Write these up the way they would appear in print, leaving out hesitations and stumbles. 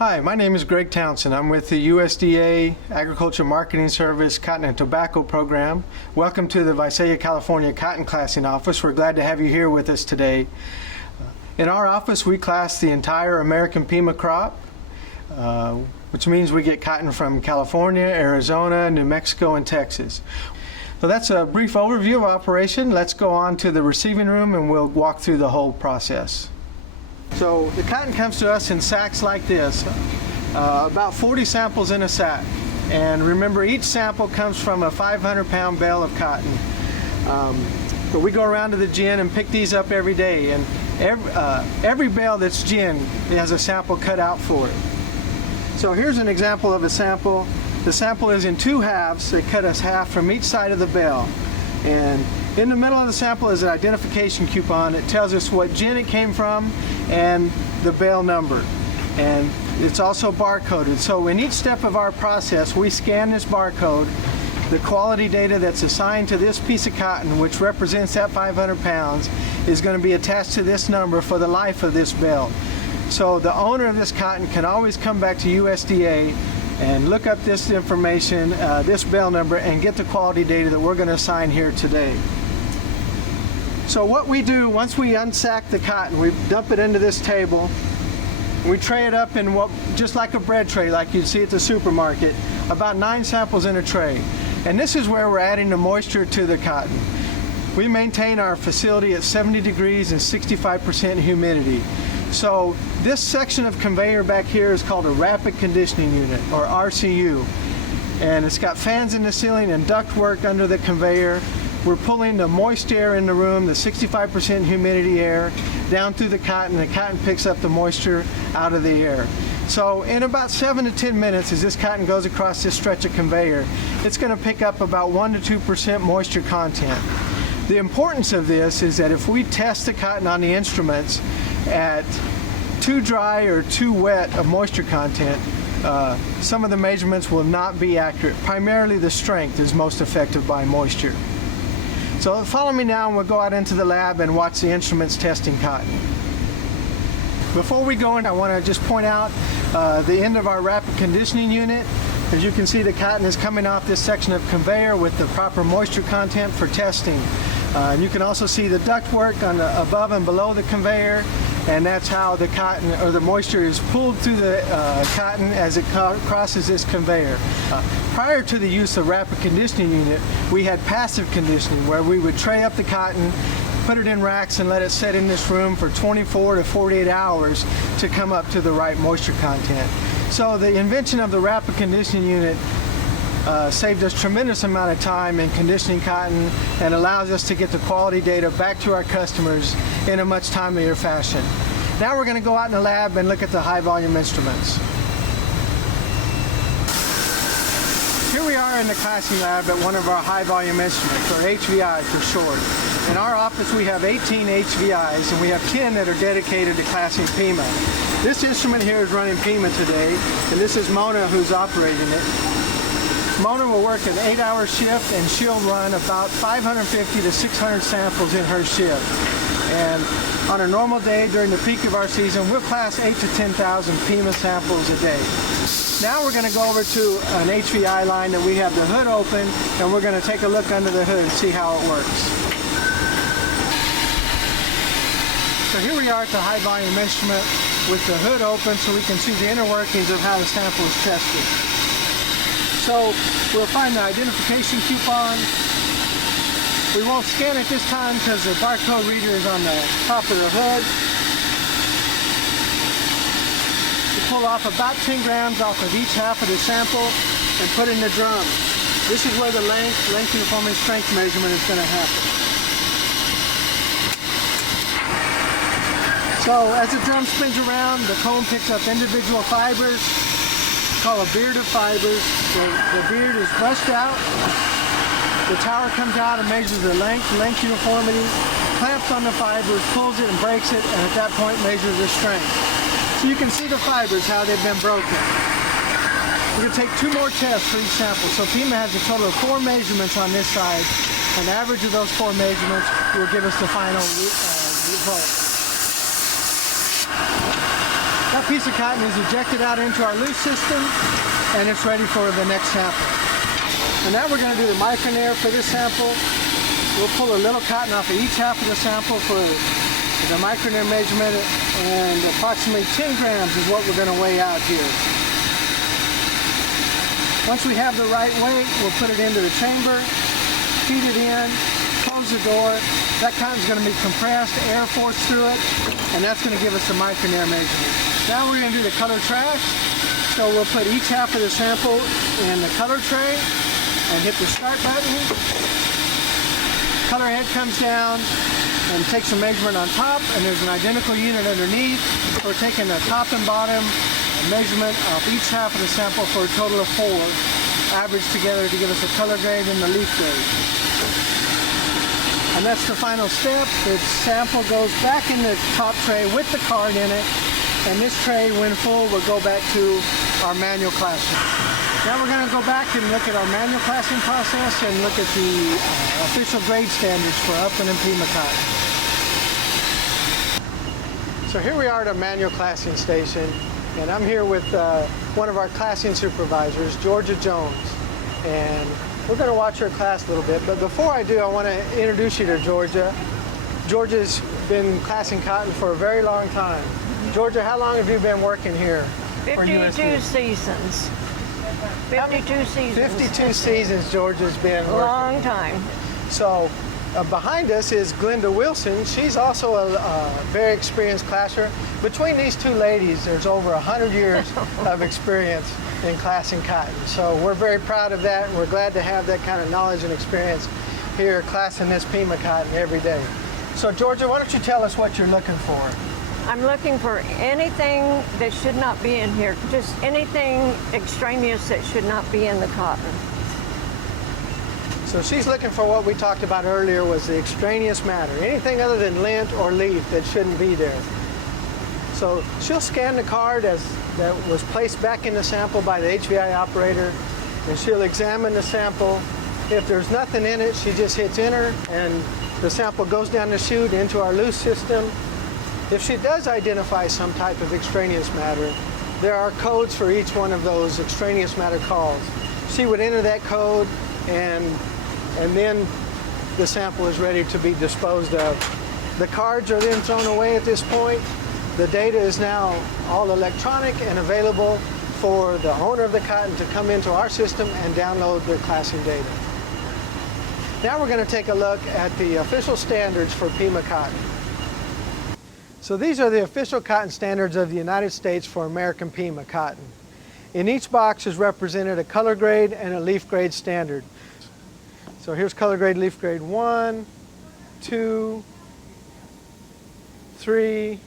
Hi, my name is Greg Townsend. I'm with the USDA Agriculture Marketing Service Cotton and Tobacco Program. Welcome to the Visalia, California Cotton Classing Office. We're glad to have you here with us today. In our office, we class the entire American Pima crop, which means we get cotton from California, Arizona, New Mexico, and Texas. So that's a brief overview of operation. Let's go on to the receiving room and we'll walk through the whole process. So the cotton comes to us in sacks like this, about 40 samples in a sack. And remember, each sample comes from a 500-pound bale of cotton. But we go around to the gin and pick these up every day. And every bale that's gin has a sample cut out for it. So here's an example of a sample. The sample is in two halves. They cut us half from each side of the bale. And in the middle of the sample is an identification coupon. It tells us what gin it came from and the bale number. And it's also barcoded. So in each step of our process, we scan this barcode. The quality data that's assigned to this piece of cotton, which represents that 500 pounds, is going to be attached to this number for the life of this bale. So the owner of this cotton can always come back to USDA and look up this information, this bale number, and get the quality data that we're going to assign here today. So what we do, once we unsack the cotton, we dump it into this table. We tray it up in just like a bread tray, like you'd see at the supermarket, about 9 samples in a tray. And this is where we're adding the moisture to the cotton. We maintain our facility at 70 degrees and 65% humidity. So this section of conveyor back here is called a rapid conditioning unit, or RCU. And it's got fans in the ceiling and duct work under the conveyor. We're pulling the moist air in the room, the 65% humidity air, down through the cotton. The cotton picks up the moisture out of the air. So in about 7 to 10 minutes, as this cotton goes across this stretch of conveyor, it's going to pick up about 1 to 2% moisture content. The importance of this is that if we test the cotton on the instruments at too dry or too wet of moisture content, some of the measurements will not be accurate. Primarily the strength is most affected by moisture. So follow me now and we'll go out into the lab and watch the instruments testing cotton. Before we go in, I want to just point out the end of our rapid conditioning unit. As you can see, the cotton is coming off this section of conveyor with the proper moisture content for testing. And you can also see the ductwork on the above and below the conveyor, and that's how the cotton or the moisture is pulled through the cotton as it crosses this conveyor. Prior to the use of rapid conditioning unit, we had passive conditioning where we would tray up the cotton, put it in racks, and let it sit in this room for 24 to 48 hours to come up to the right moisture content. So the invention of the rapid conditioning unit saved us tremendous amount of time in conditioning cotton and allows us to get the quality data back to our customers in a much timelier fashion. Now we're going to go out in the lab and look at the high volume instruments. Here we are in the classing lab at one of our high volume instruments, or HVI for short. In our office we have 18 HVIs and we have 10 that are dedicated to classing Pima. This instrument here is running Pima today, and this is Mona who's operating it. Mona will work an 8-hour shift and she'll run about 550 to 600 samples in her shift. And on a normal day during the peak of our season, we'll class 8 to 10,000 Pima samples a day. Now we're going to go over to an HVI line that we have the hood open, and we're going to take a look under the hood and see how it works. So here we are at the high volume instrument with the hood open so we can see the inner workings of how the sample is tested. So we'll find the identification coupon. We won't scan it this time because the barcode reader is on the top of the hood. We pull off about 10 grams off of each half of the sample and put in the drum. This is where the length, uniformity, strength measurement is going to happen. So as the drum spins around, the cone picks up individual fibers, called a beard of fibers. The beard is brushed out. The tower comes out and measures the length uniformity, clamps on the fibers, pulls it and breaks it, and at that point measures the strength. So you can see the fibers, how they've been broken. We're going to take 2 more tests for each sample. So Pima has a total of 4 measurements on this side. An average of those 4 measurements will give us the final result. That piece of cotton is ejected out into our loose system, and it's ready for the next sample. And now we're going to do the micronair for this sample. We'll pull a little cotton off of each half of the sample for the micronair measurement, and approximately 10 grams is what we're going to weigh out here. Once we have the right weight, we'll put it into the chamber, feed it in, close the door. That cotton's going to be compressed, air forced through it, and that's going to give us the micronair measurement. Now we're going to do the color trash. So we'll put each half of the sample in the color tray and hit the start button. Color head comes down and takes a measurement on top, and there's an identical unit underneath. We're taking the top and bottom measurement of each half of the sample for a total of 4, averaged together to give us a color grade and the leaf grade. And that's the final step. The sample goes back in the top tray with the card in it, and this tray, when full, will go back to our manual classing. Now we're going to go back and look at our manual classing process and look at the official grade standards for Upland and Pima cotton. So here we are at our manual classing station, and I'm here with one of our classing supervisors, Georgia Jones. And we're going to watch her class a little bit, but before I do, I want to introduce you to Georgia. Georgia's been classing cotton for a very long time. Georgia, how long have you been working here? 52 seasons. 52 seasons. 52 seasons Georgia's been working. Long time. So behind us is Glenda Wilson. She's also a very experienced classer. Between these two ladies, there's over 100 years of experience in classing cotton. So we're very proud of that, and we're glad to have that kind of knowledge and experience here classing this Pima cotton every day. So Georgia, why don't you tell us what you're looking for? I'm looking for anything that should not be in here, just anything extraneous that should not be in the cotton. So she's looking for what we talked about earlier, was the extraneous matter, anything other than lint or leaf that shouldn't be there. So she'll scan the card that was placed back in the sample by the HVI operator, and she'll examine the sample. If there's nothing in it, she just hits enter, and the sample goes down the chute into our loose system. If she does identify some type of extraneous matter, there are codes for each one of those extraneous matter calls. She would enter that code, and then the sample is ready to be disposed of. The cards are then thrown away at this point. The data is now all electronic and available for the owner of the cotton to come into our system and download their classing data. Now we're going to take a look at the official standards for Pima cotton. So these are the official cotton standards of the United States for American Pima cotton. In each box is represented a color grade and a leaf grade standard. So here's color grade, leaf grade 1, 2, 3,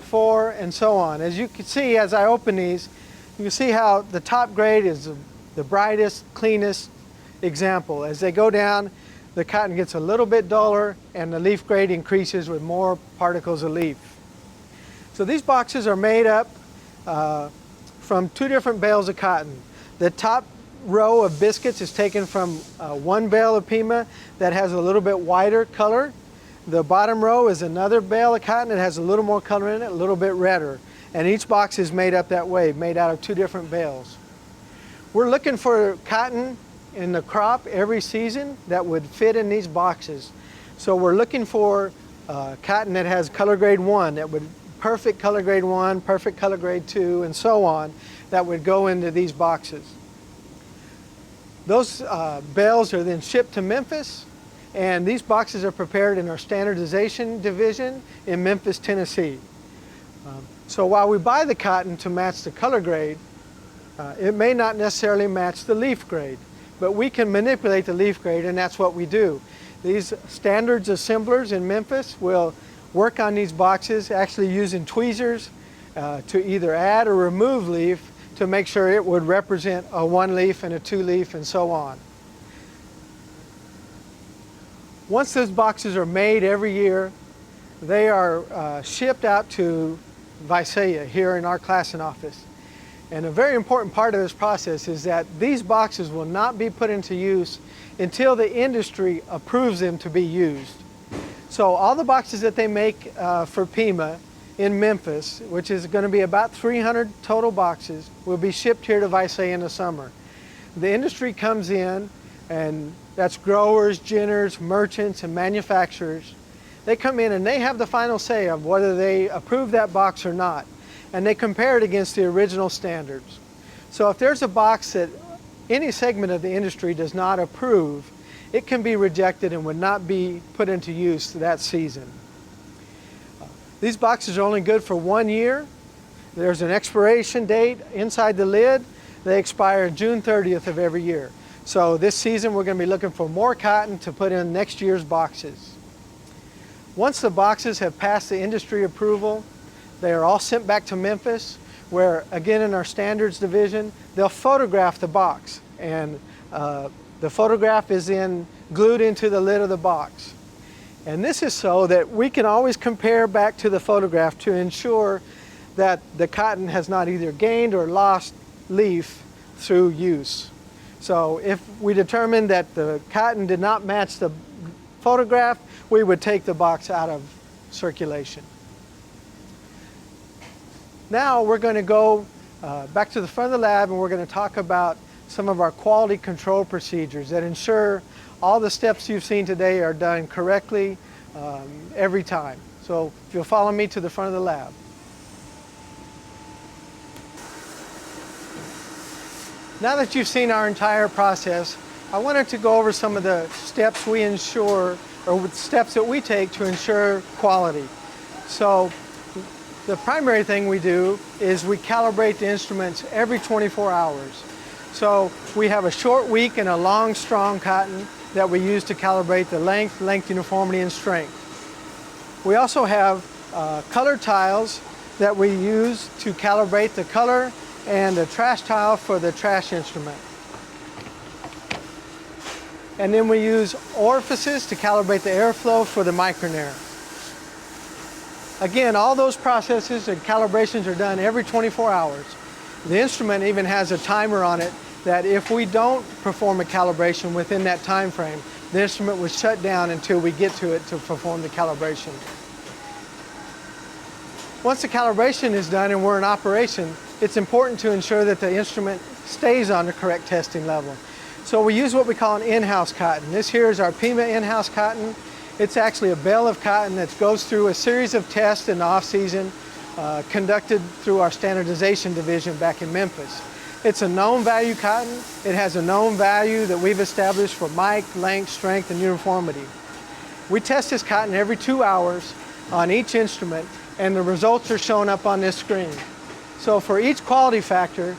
4, and so on. As you can see, as I open these, you can see how the top grade is the brightest, cleanest example. As they go down, the cotton gets a little bit duller, and the leaf grade increases with more particles of leaf. So these boxes are made up from 2 different bales of cotton. The top row of biscuits is taken from one bale of Pima that has a little bit whiter color. The bottom row is another bale of cotton that has a little more color in it, a little bit redder. And each box is made up that way, made out of 2 different bales. We're looking for cotton in the crop every season that would fit in these boxes. So we're looking for cotton that has color grade 1, that would perfect color grade 1, perfect color grade 2, and so on, that would go into these boxes. Those bales are then shipped to Memphis, and these boxes are prepared in our standardization division in Memphis, Tennessee. So while we buy the cotton to match the color grade, it may not necessarily match the leaf grade, but we can manipulate the leaf grade, and that's what we do. These standards assemblers in Memphis will work on these boxes, actually using tweezers to either add or remove leaf to make sure it would represent a 1 leaf and a 2 leaf and so on. Once those boxes are made every year, they are shipped out to Visalia here in our classing office. And a very important part of this process is that these boxes will not be put into use until the industry approves them to be used. So all the boxes that they make for Pima in Memphis, which is going to be about 300 total boxes, will be shipped here to Visalia in the summer. The industry comes in, and that's growers, ginners, merchants, and manufacturers. They come in and they have the final say of whether they approve that box or not. And they compare it against the original standards. So if there's a box that any segment of the industry does not approve, it can be rejected and would not be put into use that season. These boxes are only good for 1 year. There's an expiration date inside the lid. They expire June 30th of every year. So this season we're going to be looking for more cotton to put in next year's boxes. Once the boxes have passed the industry approval, they are all sent back to Memphis, where again in our standards division, they'll photograph the box, and the photograph is then glued into the lid of the box. And this is so that we can always compare back to the photograph to ensure that the cotton has not either gained or lost leaf through use. So if we determine that the cotton did not match the photograph, we would take the box out of circulation. Now we're going to go back to the front of the lab, and we're going to talk about some of our quality control procedures that ensure all the steps you've seen today are done correctly every time. So if you'll follow me to the front of the lab. Now that you've seen our entire process, I wanted to go over some of the steps we ensure, or steps that we take to ensure quality. So the primary thing we do is we calibrate the instruments every 24 hours. So we have a short weak and a long strong cotton that we use to calibrate the length, uniformity, and strength. We also have color tiles that we use to calibrate the color, and a trash tile for the trash instrument. And then we use orifices to calibrate the airflow for the micronair. Again, all those processes and calibrations are done every 24 hours. The instrument even has a timer on it that if we don't perform a calibration within that time frame, the instrument will shut down until we get to it to perform the calibration. Once the calibration is done and we're in operation, it's important to ensure that the instrument stays on the correct testing level. So we use what we call an in-house cotton. This here is our Supima in-house cotton. It's actually a bale of cotton that goes through a series of tests in the off-season conducted through our standardization division back in Memphis. It's a known value cotton. It has a known value that we've established for mic, length, strength, and uniformity. We test this cotton every 2 hours on each instrument, and the results are shown up on this screen. So for each quality factor,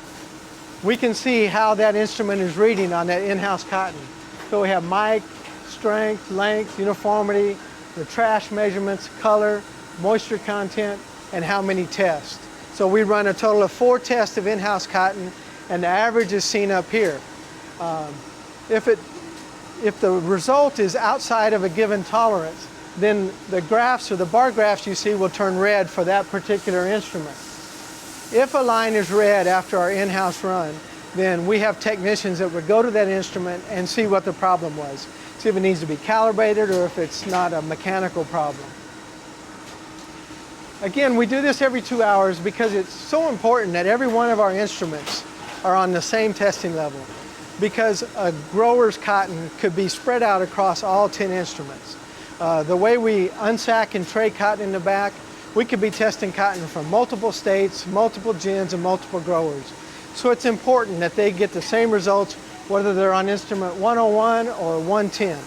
we can see how that instrument is reading on that in-house cotton. So we have mic, strength, length, uniformity, the trash measurements, color, moisture content, and how many tests. So we run a total of 4 tests of in-house cotton, and the average is seen up here. If the result is outside of a given tolerance, then the graphs or the bar graphs you see will turn red for that particular instrument. If a line is red after our in-house run, then we have technicians that would go to that instrument and see what the problem was. See if it needs to be calibrated or if it's not a mechanical problem. Again, we do this every 2 hours because it's so important that every one of our instruments are on the same testing level, because a grower's cotton could be spread out across all 10 instruments. The way we unsack and tray cotton in the back, we could be testing cotton from multiple states, multiple gins, and multiple growers. So it's important that they get the same results whether they're on instrument 101 or 110.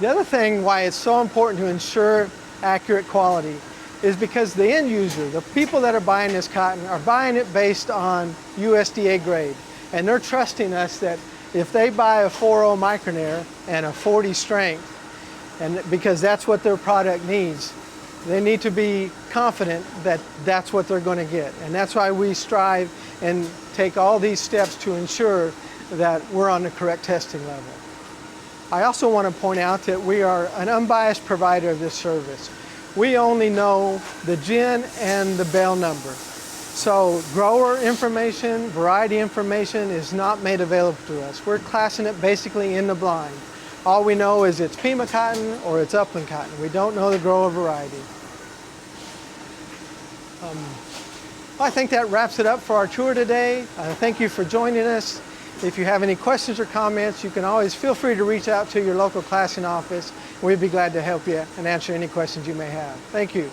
The other thing why it's so important to ensure accurate quality is because the end user, the people that are buying this cotton, are buying it based on USDA grade. And they're trusting us that if they buy a 4.0 micronair and a 40 strength, and because that's what their product needs, they need to be confident that that's what they're going to get. And that's why we strive and take all these steps to ensure that we're on the correct testing level. I also want to point out that we are an unbiased provider of this service. We only know the gin and the bale number. So grower information, variety information is not made available to us. We're classing it basically in the blind. All we know is it's Pima cotton or it's upland cotton. We don't know the grower variety. I think that wraps it up for our tour today. Thank you for joining us. If you have any questions or comments, you can always feel free to reach out to your local classing office. We'd be glad to help you and answer any questions you may have. Thank you.